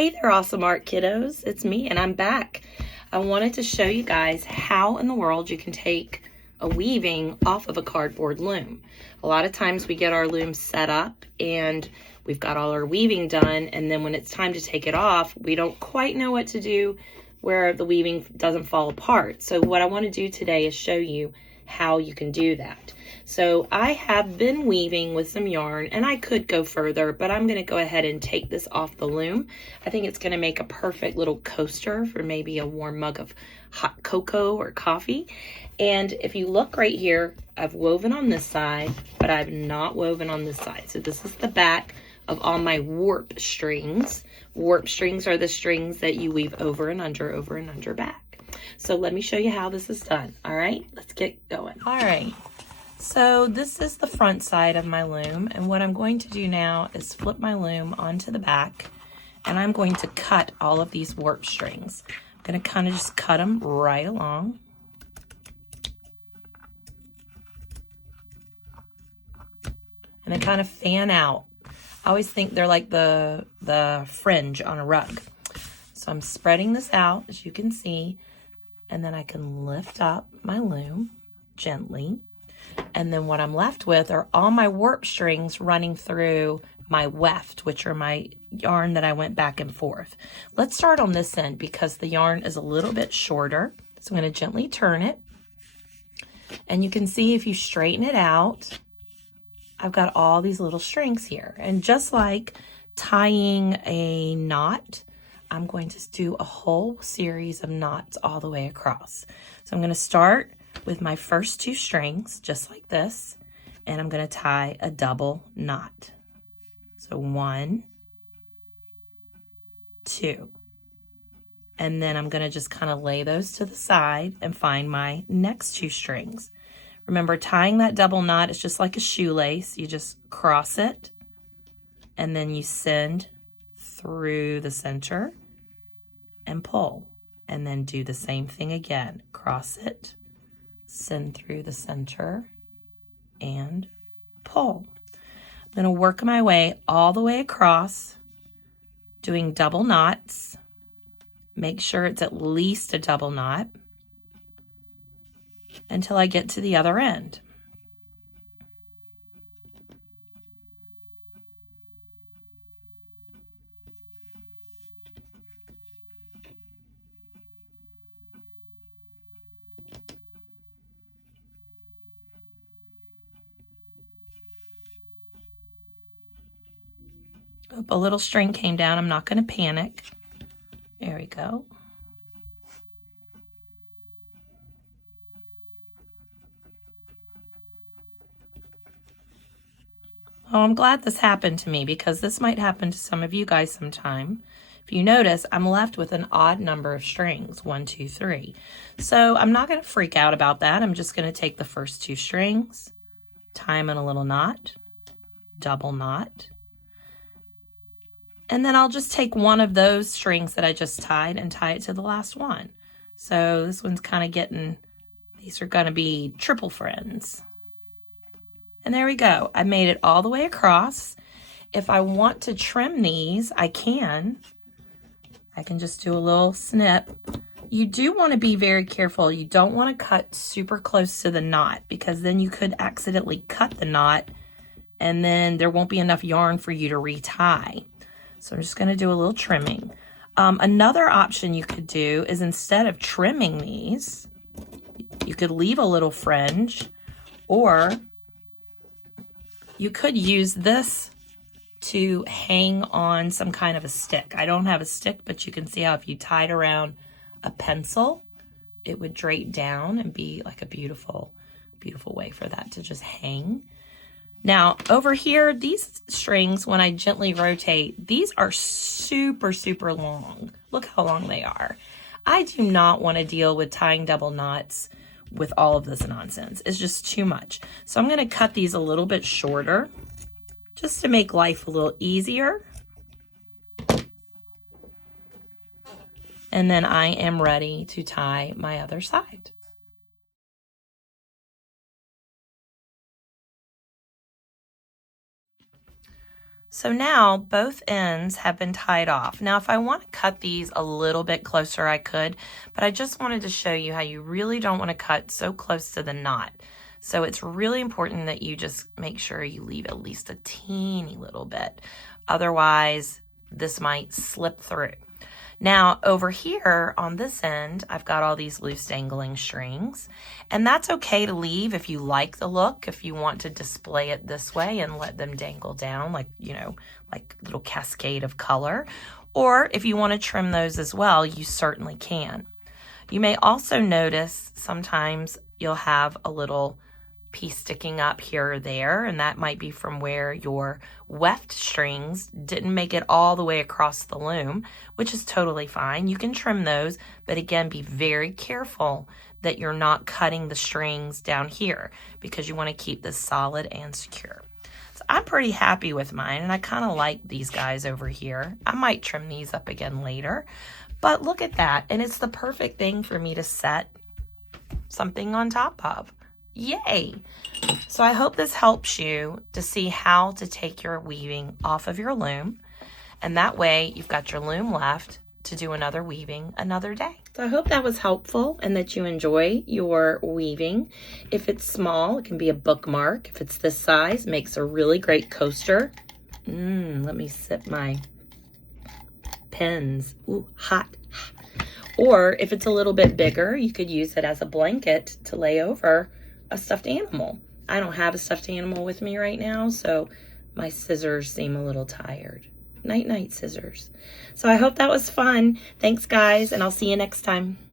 Hey there, awesome art kiddos. It's me, and I'm back. I wanted to show you guys how in the world you can take a weaving off of a cardboard loom. A lot of times we get our loom set up and we've got all our weaving done, and then when it's time to take it off, we don't quite know what to do where the weaving doesn't fall apart. So what I want to do today is show you how you can do that. So I have been weaving with some yarn, and I could go further, but I'm going to go ahead and take this off the loom. I think it's going to make a perfect little coaster for maybe a warm mug of hot cocoa or coffee. And if you look right here, I've woven on this side, but I've not woven on this side. So this is the back of all my warp strings. Warp strings are the strings that you weave over and under back. So let me show you how this is done. All right, let's get going. All right, so this is the front side of my loom, and what I'm going to do now is flip my loom onto the back, and I'm going to cut all of these warp strings. I'm going to kind of just cut them right along. And then kind of fan out. I always think they're like the fringe on a rug. So I'm spreading this out, as you can see, and then I can lift up my loom gently. And then what I'm left with are all my warp strings running through my weft, which are my yarn that I went back and forth. Let's start on this end because the yarn is a little bit shorter. So I'm going to gently turn it. And you can see if you straighten it out, I've got all these little strings here. And just like tying a knot, I'm going to do a whole series of knots all the way across. So I'm going to start with my first two strings, just like this, and I'm going to tie a double knot. So 1, 2. And then I'm going to just kind of lay those to the side and find my next two strings. Remember, tying that double knot is just like a shoelace. You just cross it, and then you send through the center and pull. And then do the same thing again. Cross it, send through the center, and pull. I'm going to work my way all the way across, doing double knots. Make sure it's at least a double knot until I get to the other end. Oh, a little string came down. I'm not going to panic. There we go. Oh, I'm glad this happened to me because this might happen to some of you guys sometime. If you notice, I'm left with an odd number of strings, 1, 2, 3. So I'm not going to freak out about that. I'm just going to take the first two strings, tie them in a little knot, double knot, and then I'll just take one of those strings that I just tied and tie it to the last one. So this one's kind of getting, these are going to be triple friends. And there we go. I made it all the way across. If I want to trim these, I can just do a little snip. You do want to be very careful. You don't want to cut super close to the knot because then you could accidentally cut the knot and then there won't be enough yarn for you to retie. So I'm just going to do a little trimming. Another option you could do is instead of trimming these, you could leave a little fringe, or you could use this to hang on some kind of a stick. I don't have a stick, but you can see how if you tied around a pencil, it would drape down and be like a beautiful, beautiful way for that to just hang. Now, over here, these strings, when I gently rotate, these are super, super long. Look how long they are. I do not want to deal with tying double knots with all of this nonsense. It's just too much. So I'm going to cut these a little bit shorter just to make life a little easier. And then I am ready to tie my other side. So now both ends have been tied off. Now if I want to cut these a little bit closer, I could, but I just wanted to show you how you really don't want to cut so close to the knot. So it's really important that you just make sure you leave at least a teeny little bit. Otherwise, this might slip through. Now over here on this end, I've got all these loose dangling strings, and that's okay to leave if you like the look, if you want to display it this way and let them dangle down like, you know, like a little cascade of color. Or if you want to trim those as well, you certainly can. You may also notice sometimes you'll have a little piece sticking up here or there, and that might be from where your weft strings didn't make it all the way across the loom, which is totally fine. You can trim those, but again, be very careful that you're not cutting the strings down here because you want to keep this solid and secure. So I'm pretty happy with mine, and I kind of like these guys over here. I might trim these up again later, but look at that, and it's the perfect thing for me to set something on top of. Yay! So I hope this helps you to see how to take your weaving off of your loom, and that way you've got your loom left to do another weaving another day. So I hope that was helpful and that you enjoy your weaving. If it's small, it can be a bookmark. If it's this size, it makes a really great coaster. Let me sip my pens. Ooh, hot. Or if it's a little bit bigger, you could use it as a blanket to lay over a stuffed animal. I don't have a stuffed animal with me right now, so my scissors seem a little tired. Night, night, scissors. So I hope that was fun. Thanks, guys, and I'll see you next time.